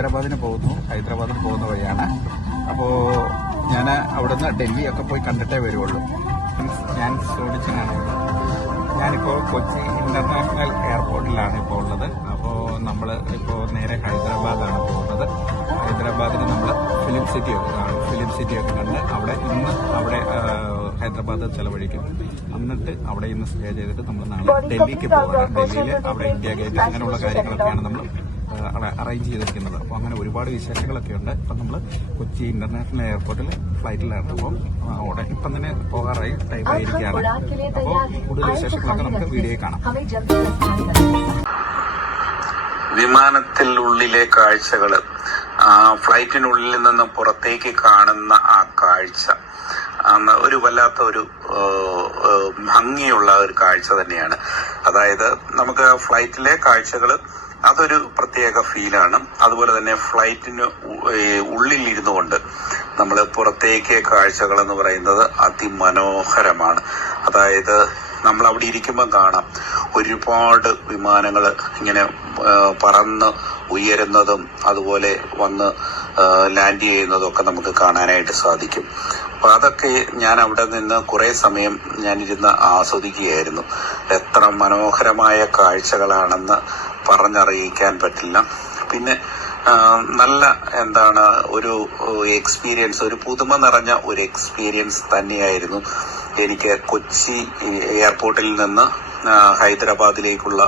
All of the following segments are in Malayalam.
ഹൈദരാബാദിന് പോകുന്ന വഴിയാണ്. അപ്പോൾ ഞാൻ അവിടുന്ന് ഡൽഹിയൊക്കെ പോയി കണ്ടിട്ടേ വരുള്ളൂ. ഞാൻ സോണിച്ചനാണ്. ഞാനിപ്പോൾ കൊച്ചി ഇന്റർനാഷണൽ എയർപോർട്ടിലാണ് ഇപ്പോൾ ഉള്ളത്. അപ്പോൾ നമ്മൾ ഇപ്പോൾ നേരെ ഹൈദരാബാദാണ് പോകുന്നത്. ഹൈദരാബാദിൽ നമ്മൾ ഫിലിം സിറ്റിയൊക്കെ കണ്ട് അവിടെ ഹൈദരാബാദ് ചെലവഴിക്കും. എന്നിട്ട് അവിടെ ഇന്ന് സ്റ്റേ ചെയ്തിട്ട് നമ്മൾ നാളെ ഡൽഹിക്ക് പോകണം. ഡൽഹിയിൽ അവിടെ ഇന്ത്യ ഗേറ്റ് അങ്ങനെയുള്ള കാര്യങ്ങളൊക്കെയാണ് നമ്മൾ അറേഞ്ച് ചെയ്തിരിക്കുന്നത്. അപ്പോൾ അങ്ങനെ ഒരുപാട് വിശേഷങ്ങളൊക്കെ ഉണ്ട്. ഇപ്പം നമ്മൾ കൊച്ചി ഇന്റർനാഷണൽ എയർപോർട്ടിൽ ഫ്ലൈറ്റിലാണ്. അപ്പോൾ അവിടെ ഇപ്പം തന്നെ പോകാറായി ടൈമായിരിക്കുകയാണ്. അപ്പോൾ കൂടുതൽ വിശേഷങ്ങളൊക്കെ നമുക്ക് വീഡിയോയിൽ കാണാം. വിമാനത്തിനുള്ളിലെ കാഴ്ചകൾ, ഫ്ലൈറ്റിനുള്ളിൽ നിന്ന് പുറത്തേക്ക് കാണുന്ന ആ കാഴ്ച ഒരു വല്ലാത്ത ഒരു ഭംഗിയുള്ള ഒരു കാഴ്ച തന്നെയാണ്. അതായത് നമുക്ക് ഫ്ലൈറ്റിലെ കാഴ്ചകൾ അതൊരു പ്രത്യേക ഫീലാണ്. അതുപോലെ തന്നെ ഫ്ലൈറ്റിന് ഉള്ളിൽ ഇരുന്നു കൊണ്ട് നമ്മൾ പുറത്തേക്ക് കാഴ്ചകൾ എന്ന് പറയുന്നത് അതിമനോഹരമാണ്. അതായത് നമ്മൾ അവിടെ ഇരിക്കുമ്പോൾ കാണാം ഒരുപാട് വിമാനങ്ങൾ ഇങ്ങനെ പറന്ന് ഉയരുന്നതും അതുപോലെ വന്ന് ലാൻഡ് ചെയ്യുന്നതും ഒക്കെ നമുക്ക് കാണാനായിട്ട് സാധിക്കും. അപ്പൊ അതൊക്കെ ഞാൻ അവിടെ നിന്ന് കുറെ സമയം ഞാനിരുന്ന് ആസ്വദിക്കുകയായിരുന്നു. എത്ര മനോഹരമായ കാഴ്ചകളാണെന്ന് പറഞ്ഞറിയിക്കാൻ പറ്റില്ല. പിന്നെ നല്ല ഒരു എക്സ്പീരിയൻസ്, ഒരു പുതുമ നിറഞ്ഞ ഒരു എക്സ്പീരിയൻസ് തന്നെയായിരുന്നു എനിക്ക് കൊച്ചി എയർപോർട്ടിൽ നിന്ന് ഹൈദരാബാദിലേക്കുള്ള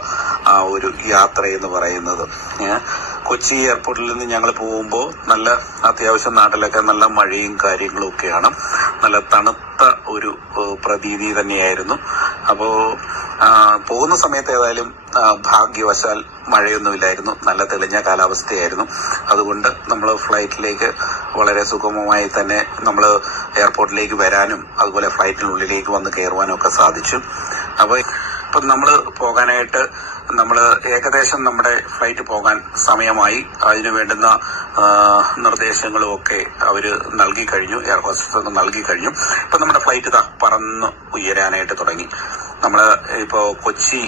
ആ ഒരു യാത്ര എന്ന് പറയുന്നത്. കൊച്ചി എയർപോർട്ടിൽ നിന്ന് ഞങ്ങൾ പോകുമ്പോൾ നല്ല അത്യാവശ്യം നാട്ടിലൊക്കെ നല്ല മഴയും കാര്യങ്ങളും ഒക്കെയാണ്. നല്ല തണുത്ത ഒരു പ്രതീതി തന്നെയായിരുന്നു. അപ്പോ പോകുന്ന സമയത്ത് ഏതായാലും ഭാഗ്യവശാൽ മഴയൊന്നുമില്ലായിരുന്നു. നല്ല തെളിഞ്ഞ കാലാവസ്ഥയായിരുന്നു. അതുകൊണ്ട് നമ്മൾ ഫ്ലൈറ്റിലേക്ക് വളരെ സുഗമമായി തന്നെ നമ്മൾ എയർപോർട്ടിലേക്ക് വരാനും അതുപോലെ ഫ്ലൈറ്റിനുള്ളിലേക്ക് വന്ന് കയറുവാനും ഒക്കെ സാധിച്ചു. അപ്പൊ ഇപ്പം നമ്മൾ പോകാനായിട്ട് ഏകദേശം നമ്മുടെ ഫ്ലൈറ്റ് പോകാൻ സമയമായി. അതിനു വേണ്ടുന്ന നിർദ്ദേശങ്ങളും ഒക്കെ അവര് നൽകി കഴിഞ്ഞു, എയർ ഹോസ്റ്റസ് നൽകി കഴിഞ്ഞു. ഇപ്പൊ നമ്മുടെ ഫ്ലൈറ്റ് പറന്ന് ഉയരാനായിട്ട് തുടങ്ങി. ഇപ്പോ കൊച്ചി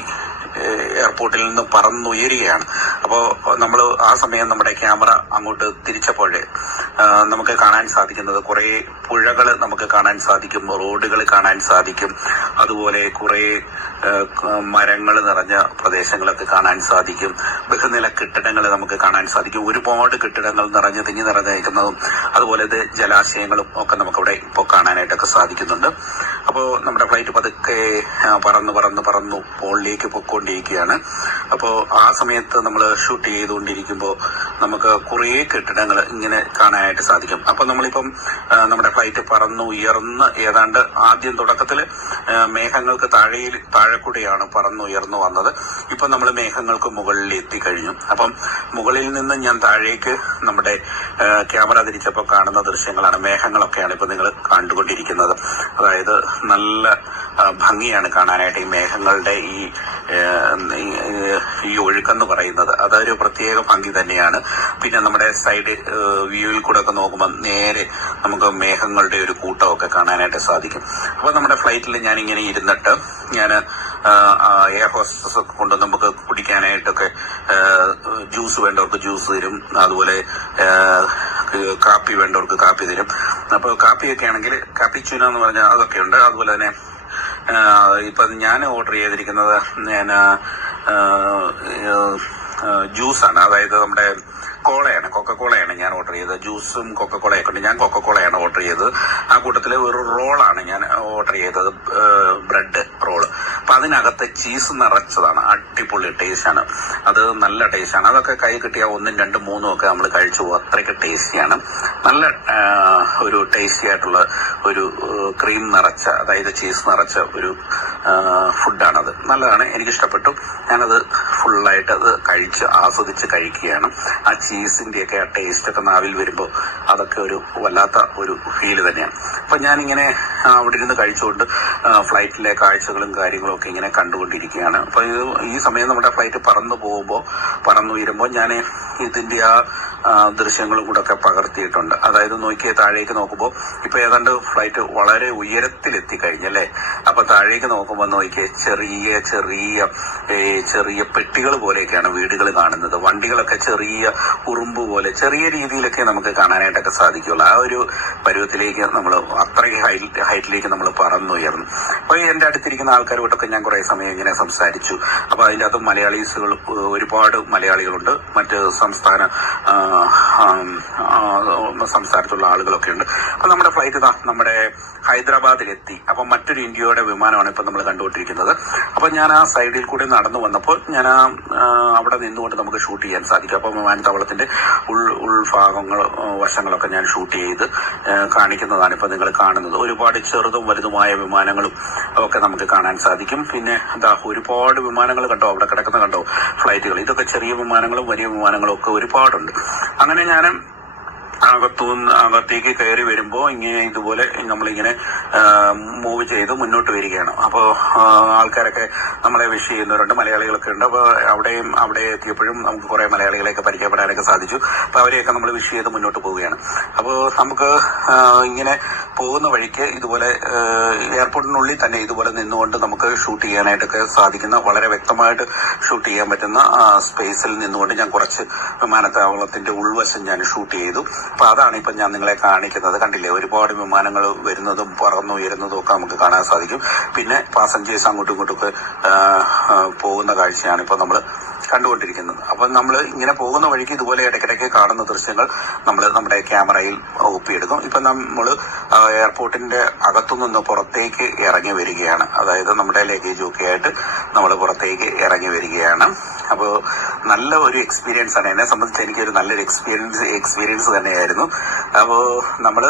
എയർപോർട്ടിൽ നിന്ന് പറന്നുയരുകയാണ്. അപ്പോൾ നമ്മൾ ആ സമയം നമ്മുടെ ക്യാമറ അങ്ങോട്ട് തിരിച്ചപ്പോഴേ നമുക്ക് കാണാൻ സാധിക്കുന്നത് കുറെ പുഴകൾ നമുക്ക് കാണാൻ സാധിക്കും, റോഡുകൾ കാണാൻ സാധിക്കും, അതുപോലെ കുറെ മരങ്ങൾ നിറഞ്ഞ പ്രദേശങ്ങളൊക്കെ കാണാൻ സാധിക്കും, ബഹുനില കെട്ടിടങ്ങൾ നമുക്ക് കാണാൻ സാധിക്കും. ഒരുപാട് കെട്ടിടങ്ങൾ തിങ്ങി നിറഞ്ഞിരിക്കുന്നതും അതുപോലെ ജലാശയങ്ങളും ഒക്കെ നമുക്കവിടെ ഇപ്പോൾ കാണാനായിട്ടൊക്കെ സാധിക്കുന്നുണ്ട്. അപ്പോൾ നമ്മുടെ ഫ്ലൈറ്റ് പതുക്കെ പറന്നു മുകളിലേക്ക് പൊയ്ക്കൊണ്ടിരിക്കുകയാണ്. അപ്പോൾ ആ സമയത്ത് നമ്മൾ ഷൂട്ട് ചെയ്തുകൊണ്ടിരിക്കുമ്പോൾ നമുക്ക് കുറേ കെട്ടിടങ്ങൾ ഇങ്ങനെ കാണാനായിട്ട് സാധിക്കും. അപ്പൊ നമ്മളിപ്പം നമ്മുടെ ഫ്ലൈറ്റ് ഉയർന്ന് ഏതാണ്ട് ആദ്യം തുടക്കത്തിൽ മേഘങ്ങൾക്ക് താഴെ കൂടെയാണ് പറന്നുയർന്നു വന്നത്. ഇപ്പൊ നമ്മൾ മേഘങ്ങൾക്ക് മുകളിൽ എത്തിക്കഴിഞ്ഞു. അപ്പം മുകളിൽ നിന്ന് ഞാൻ താഴേക്ക് നമ്മുടെ ക്യാമറ തിരിച്ചപ്പോൾ കാണുന്ന ദൃശ്യങ്ങളാണ്, മേഘങ്ങളൊക്കെയാണ് ഇപ്പൊ നിങ്ങൾ കണ്ടുകൊണ്ടിരിക്കുന്നത്. അതായത് നല്ല ഭംഗിയാണ് കാണാനായിട്ട് ഈ മേഘങ്ങളുടെ ഈ ഒഴുക്കെന്ന് പറയുന്നത്. അതൊരു പ്രത്യേക ഭംഗി തന്നെയാണ്. പിന്നെ നമ്മുടെ സൈഡ് വ്യൂവിൽ കൂടെ ഒക്കെ നോക്കുമ്പോൾ നേരെ നമുക്ക് മേഘങ്ങളുടെ ഒരു കൂട്ടമൊക്കെ കാണാനായിട്ട് സാധിക്കും. അപ്പൊ നമ്മുടെ ഫ്ലൈറ്റിൽ ഞാൻ ഇങ്ങനെ ഇരുന്നിട്ട് എയർ ഹോസ്റ്റസ് ഒക്കെ കൊണ്ട് നമുക്ക് കുടിക്കാനായിട്ടൊക്കെ ജ്യൂസ് വേണ്ടവർക്ക് ജ്യൂസ് തരും, അതുപോലെ കാപ്പി വേണ്ടവർക്ക് കാപ്പി തരും. അപ്പോൾ കാപ്പിയൊക്കെ ആണെങ്കിൽ കാപ്പിച്ചൂന എന്ന് പറഞ്ഞാൽ അതൊക്കെ ഉണ്ട്. അതുപോലെ തന്നെ ഇപ്പൊ ഞാൻ ഓർഡർ ചെയ്തിരിക്കുന്നത് ജ്യൂസാണ്. അതായത് നമ്മുടെ കൊക്കക്കോളയാണ് ഞാൻ ഓർഡർ ചെയ്തത്. ജ്യൂസും കൊക്കക്കോളയൊക്കെ ഉണ്ട്. ഞാൻ കൊക്കക്കോളയാണ് ഓർഡർ ചെയ്തത്. ആ കൂട്ടത്തിൽ ഒരു റോളാണ് ഞാൻ ഓർഡർ ചെയ്തത്, ബ്രെഡ് റോള്. അപ്പൊ അതിനകത്ത് ചീസ് നിറച്ചതാണ്. അടിപൊളി ടേസ്റ്റാണ്. അത് നല്ല ടേസ്റ്റാണ്. അതൊക്കെ കൈ കിട്ടിയാൽ 1, 2, 3 ഒക്കെ നമ്മൾ കഴിച്ചു പോകും. അത്രയ്ക്ക് ടേസ്റ്റിയാണ്. നല്ല ഒരു ടേസ്റ്റി ആയിട്ടുള്ള ഒരു ക്രീം നിറച്ച, അതായത് ചീസ് നിറച്ച ഒരു ഫുഡാണത്. നല്ലതാണ്, എനിക്കിഷ്ടപ്പെട്ടു. ഞാനത് ഫുള്ളായിട്ട് അത് ആസ്വദിച്ച് കഴിക്കുകയാണ്. ആ ചീസിന്റെയൊക്കെ ആ ടേസ്റ്റ് ഒക്കെ നാവിൽ വരുമ്പോൾ അതൊക്കെ ഒരു വല്ലാത്ത ഒരു ഫീല് തന്നെയാണ്. അപ്പൊ ഞാനിങ്ങനെ അവിടെ ഇരുന്ന് കഴിച്ചുകൊണ്ട് ഫ്ലൈറ്റിലെ കാഴ്ചകളും കാര്യങ്ങളും ഒക്കെ ഇങ്ങനെ കണ്ടുകൊണ്ടിരിക്കുകയാണ്. അപ്പൊ ഈ സമയം നമ്മുടെ ഫ്ലൈറ്റ് പറന്നുയരുമ്പോൾ ഞാൻ ഇതിന്റെ ആ ദൃശ്യങ്ങളും കൂടെ ഒക്കെ പകർത്തിയിട്ടുണ്ട്. അതായത് താഴേക്ക് നോക്കുമ്പോൾ ഇപ്പൊ ഏതാണ്ട് ഫ്ലൈറ്റ് വളരെ ഉയരത്തിലെത്തി കഴിഞ്ഞല്ലേ. അപ്പൊ താഴേക്ക് നോക്കുമ്പോൾ ചെറിയ ചെറിയ പെട്ടി കുട്ടികൾ പോലെയൊക്കെയാണ് വീടുകൾ കാണുന്നത്. വണ്ടികളൊക്കെ ചെറിയ ഉറുമ്പ് പോലെ ചെറിയ രീതിയിലൊക്കെ നമുക്ക് കാണാനായിട്ടൊക്കെ സാധിക്കുള്ളൂ. ആ ഒരു പരുവത്തിലേക്ക് നമ്മൾ അത്രയും ഹൈറ്റിലേക്ക് നമ്മൾ പറന്നുയർന്നു. അപ്പൊ എന്റെ അടുത്തിരിക്കുന്ന ആൾക്കാരോട്ടൊക്കെ ഞാൻ കുറെ സമയം ഇങ്ങനെ സംസാരിച്ചു. അപ്പൊ അതിൻ്റെ അകത്ത് മലയാളീസുകൾ ഒരുപാട് മലയാളികളുണ്ട്, മറ്റ് സംസ്ഥാനത്തുള്ള ആളുകളൊക്കെ ഉണ്ട്. അപ്പൊ നമ്മുടെ ഫ്ലൈറ്റ് നമ്മുടെ ഹൈദരാബാദിലെത്തി. അപ്പൊ മറ്റൊരു ഇന്ത്യയുടെ വിമാനമാണ് ഇപ്പൊ നമ്മൾ കണ്ടുകൊണ്ടിരിക്കുന്നത്. അപ്പൊ ഞാൻ ആ സൈഡിൽ കൂടി നടന്നു വന്നപ്പോൾ ഞാൻ അവിടെ നിന്നുകൊണ്ട് നമുക്ക് ഷൂട്ട് ചെയ്യാൻ സാധിക്കും. അപ്പൊ വിമാനത്താവളത്തിന്റെ ഉൾഭാഗങ്ങൾ വശങ്ങളൊക്കെ ഞാൻ ഷൂട്ട് ചെയ്ത് കാണിക്കുന്നതാണ് ഇപ്പൊ നിങ്ങൾ കാണുന്നത്. ഒരുപാട് ചെറുതും വലുതുമായ വിമാനങ്ങളും ഒക്കെ നമുക്ക് കാണാൻ സാധിക്കും. പിന്നെ എന്താ ഒരുപാട് വിമാനങ്ങൾ കണ്ടോ, അവിടെ കിടക്കുന്ന കണ്ടോ ഫ്ലൈറ്റുകൾ. ഇതൊക്കെ ചെറിയ വിമാനങ്ങളും വലിയ വിമാനങ്ങളും ഒക്കെ ഒരുപാടൊണ്ട്. അങ്ങനെ ഞാൻ അകത്തേക്ക് കയറി വരുമ്പോ ഇതുപോലെ നമ്മളിങ്ങനെ മൂവ് ചെയ്ത് മുന്നോട്ട് വരികയാണ്. അപ്പോ ആൾക്കാരൊക്കെ നമ്മളെ വിഷ് ചെയ്യുന്നവരുണ്ട്, മലയാളികളൊക്കെ ഉണ്ട്. അപ്പൊ അവിടെ എത്തിയപ്പോഴും നമുക്ക് കുറെ മലയാളികളെയൊക്കെ പരിചയപ്പെടാനൊക്കെ സാധിച്ചു. അപ്പൊ അവരെയൊക്കെ നമ്മൾ വിഷ് ചെയ്ത് മുന്നോട്ട് പോവുകയാണ്. അപ്പോൾ നമുക്ക് ഇങ്ങനെ പോകുന്ന വഴിക്ക് ഇതുപോലെ എയർപോർട്ടിനുള്ളിൽ തന്നെ ഇതുപോലെ നിന്നുകൊണ്ട് നമുക്ക് ഷൂട്ട് ചെയ്യാനായിട്ടൊക്കെ സാധിക്കുന്ന, വളരെ വ്യക്തമായിട്ട് ഷൂട്ട് ചെയ്യാൻ പറ്റുന്ന സ്പേസിൽ നിന്നുകൊണ്ട് ഞാൻ കുറച്ച് വിമാനത്താവളത്തിന്റെ ഉൾവശം ഞാൻ ഷൂട്ട് ചെയ്തു. അപ്പൊ അതാണ് ഇപ്പൊ ഞാൻ നിങ്ങളെ കാണിക്കുന്നത്. കണ്ടില്ലേ, ഒരുപാട് വിമാനങ്ങൾ വരുന്നതും പറന്നുയരുന്നതും ഒക്കെ നമുക്ക് കാണാൻ സാധിക്കും. പിന്നെ പാസഞ്ചേഴ്സ് അങ്ങോട്ടും ഇങ്ങോട്ടൊക്കെ പോകുന്ന കാഴ്ചയാണ് ഇപ്പൊ നമ്മൾ കണ്ടുകൊണ്ടിരിക്കുന്നത്. അപ്പൊ നമ്മൾ ഇങ്ങനെ പോകുന്ന വഴിക്ക് ഇതുപോലെ ഇടയ്ക്കിടയ്ക്ക് കാണുന്ന ദൃശ്യങ്ങൾ നമ്മൾ നമ്മുടെ ക്യാമറയിൽ ഒപ്പിയെടുക്കും. ഇപ്പൊ നമ്മൾ എയർപോർട്ടിന്റെ അകത്തുനിന്ന് പുറത്തേക്ക് ഇറങ്ങി വരികയാണ്. അതായത് നമ്മുടെ ലഗേജും ഒക്കെ ആയിട്ട് നമ്മൾ പുറത്തേക്ക് ഇറങ്ങി വരികയാണ്. അപ്പോൾ നല്ല ഒരു എക്സ്പീരിയൻസ് ആണ്. എന്നെ സംബന്ധിച്ച് എനിക്കൊരു നല്ലൊരു എക്സ്പീരിയൻസ് തന്നെയായിരുന്നു. അപ്പോൾ നമ്മൾ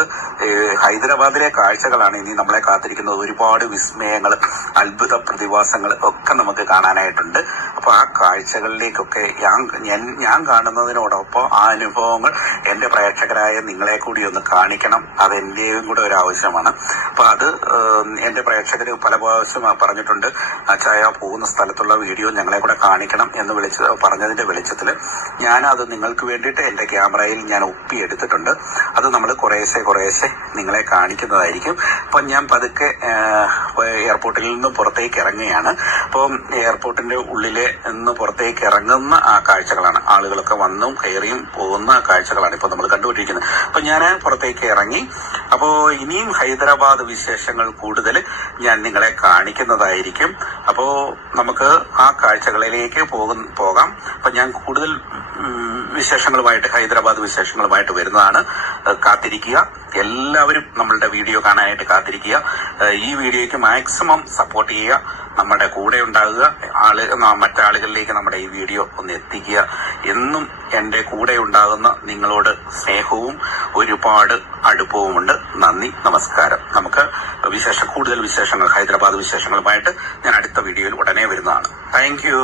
ഹൈദരാബാദിലെ കാഴ്ചകളാണ് ഇനി നമ്മളെ കാത്തിരിക്കുന്നത്. ഒരുപാട് വിസ്മയങ്ങൾ, അത്ഭുത പ്രതിഭാസങ്ങൾ ഒക്കെ നമുക്ക് കാണാനായിട്ടുണ്ട്. അപ്പൊ ആ കാഴ്ചകളിലേക്കൊക്കെ ഞാൻ കാണുന്നതിനോടൊപ്പം ആ അനുഭവങ്ങൾ എന്റെ പ്രേക്ഷകരായ നിങ്ങളെ കൂടി ഒന്ന് കാണിക്കണം. അതെന്റെയും കൂടെ ഒരു ആവശ്യമാണ്. അപ്പൊ അത് എന്റെ പ്രേക്ഷകർ പല പ്രാവശ്യം പറഞ്ഞിട്ടുണ്ട്, ചായ പോകുന്ന സ്ഥലത്തുള്ള വീഡിയോ ഞങ്ങളെ കൂടെ കാണിക്കണം എന്ന് പറഞ്ഞതിന്റെ വെളിച്ചത്തിൽ ഞാനത് നിങ്ങൾക്ക് വേണ്ടിയിട്ട് എന്റെ ക്യാമറയിൽ ഞാൻ ഒപ്പിയെടുത്തിട്ടുണ്ട്. അത് നമ്മൾ കുറേശ്ശെ നിങ്ങളെ കാണിക്കുന്നതായിരിക്കും. അപ്പൊ ഞാൻ പതുക്കെ എയർപോർട്ടിൽ നിന്ന് പുറത്തേക്ക് ഇറങ്ങുകയാണ്. അപ്പം എയർപോർട്ടിന്റെ ഉള്ളിലെ നിന്ന് പുറത്തേക്ക് ഇറങ്ങുന്ന ആ കാഴ്ചകളാണ്, ആളുകളൊക്കെ വന്നും കയറിയും പോകുന്ന കാഴ്ചകളാണ് ഇപ്പൊ നമ്മൾ കണ്ടുകൊണ്ടിരിക്കുന്നത്. അപ്പൊ ഞാൻ പുറത്തേക്ക് ഇറങ്ങി. അപ്പോ ഇനിയും ഹൈദരാബാദ് വിശേഷങ്ങൾ കൂടുതൽ ഞാൻ നിങ്ങളെ കാണിക്കുന്നതായിരിക്കും. അപ്പോ നമുക്ക് ആ കാഴ്ചകളിലേക്ക് പോകാം. അപ്പൊ ഞാൻ കൂടുതൽ വിശേഷങ്ങളുമായിട്ട്, ഹൈദരാബാദ് വിശേഷങ്ങളുമായിട്ട് വരുന്നതാണ്. കാത്തിരിക്കുക. എല്ലാവരും നമ്മളുടെ വീഡിയോ കാണാനായിട്ട് കാത്തിരിക്കുക. ഈ വീഡിയോയ്ക്ക് മാക്സിമം സപ്പോർട്ട് ചെയ്യുക, നമ്മുടെ കൂടെ ഉണ്ടാകുക, മറ്റാളുകളിലേക്ക് നമ്മുടെ ഈ വീഡിയോ ഒന്ന് എത്തിക്കുക. എന്നും എന്റെ കൂടെ ഉണ്ടാകുന്ന നിങ്ങളോട് സ്നേഹവും ഒരുപാട് അടുപ്പവുമുണ്ട്. നന്ദി, നമസ്കാരം. നമുക്ക് കൂടുതൽ വിശേഷങ്ങൾ, ഹൈദരാബാദ് വിശേഷങ്ങളുമായിട്ട് ഞാൻ അടുത്ത വീഡിയോയിൽ ഉടനെ വരുന്നതാണ്. Thank you.